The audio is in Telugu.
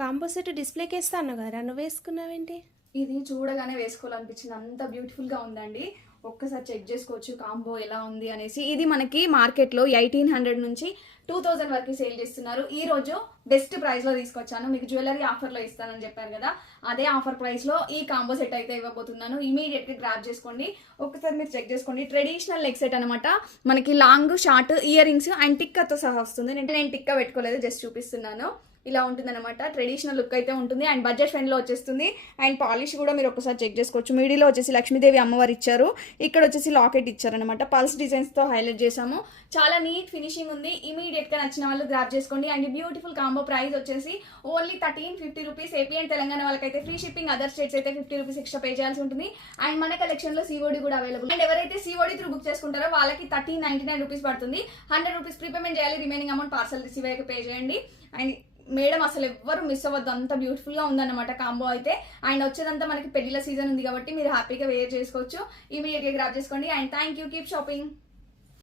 కాంబో సెట్ డిస్ప్లేకి వేస్తా అన్న కదా, నువ్వు వేసుకున్నావేంటి? ఇది చూడగానే వేసుకోవాలనిపించింది, అంత బ్యూటిఫుల్గా ఉందండి. ఒక్కసారి చెక్ చేసుకోవచ్చు కాంబో ఎలా ఉంది అనేసి. ఇది మనకి మార్కెట్లో 1800 నుంచి 2000 వరకు సేల్ చేస్తున్నారు. ఈ రోజు బెస్ట్ ప్రైస్లో తీసుకొచ్చాను. మీకు జ్యువెలరీ ఆఫర్లో ఇస్తానని చెప్పారు కదా, అదే ఆఫర్ ప్రైస్లో ఈ కాంబో సెట్ అయితే ఇవ్వబోతున్నాను. ఇమీడియట్గా గ్రాప్ చేసుకోండి. ఒకసారి మీరు చెక్ చేసుకోండి. ట్రెడిషనల్ నెక్ సెట్ అనమాట. మనకి long short earrings and టిక్కతో సహా వస్తుంది. నేను టిక్క పెట్టుకోలేదు, జస్ట్ చూపిస్తున్నాను. ఇలా ఉంటుంది అనమాట. ట్రెడిషనల్ లుక్ అయితే ఉంటుంది అండ్ బడ్జెట్ ఫ్రెండ్లో వచ్చేస్తుంది. అండ్ పాలిష్ కూడా మీరు ఒకసారి చెక్ చేసుకోవచ్చు. మిడిలో వచ్చేసి లక్ష్మీదేవి అమ్మవారు ఇచ్చారు, ఇక్కడ వచ్చేసి లాకెట్ ఇచ్చారనమాట. పల్స్ డిజైన్స్తో హైలైట్ చేసాము. చాలా నీట్ ఫినిషింగ్ ఉంది. ఇమీడియట్గా నచ్చిన వాళ్ళు గ్రాప్ చేసుకోండి. అండ్ బ్యూటిఫుల్ కాంబో ప్రైస్ వచ్చేసి only 1350 rupees. AP and Telangana వాళ్ళకైతే ఫ్రీ షిప్పింగ్, అదర్ స్టేట్స్ అయితే 50 రూపీస్ ఎక్స్ట్రా పే చేయాల్సి ఉంటుంది. అండ్ మన కలెక్షన్లో సిఓడి కూడా అవైలబుల్. అండ్ ఎవరైతే సిఓడి త్రూ బుక్ చేసుకుంటారో వాళ్ళకి 1399 రూపీస్ పడుతుంది. 100 రూపీస్ ప్రీపేమెంట్ చేయాలి. రిమైనింగ్ అమౌంట్ పార్సల్ రిసీవ్ అయ్యాక పే చేయండి. అండ్ మేడం అసలు ఎవ్వరు మిస్ అవ్వద్దు, అంత బ్యూటిఫుల్గా ఉందన్నమాట కాంబో అయితే. అండ్ వచ్చేదంతా మనకి పెళ్లిల సీజన్ ఉంది కాబట్టి మీరు హ్యాపీగా వేర్ చేసుకోవచ్చు. ఇమీడియట్గా గ్రాప్ చేసుకోండి. And thank you, keep shopping.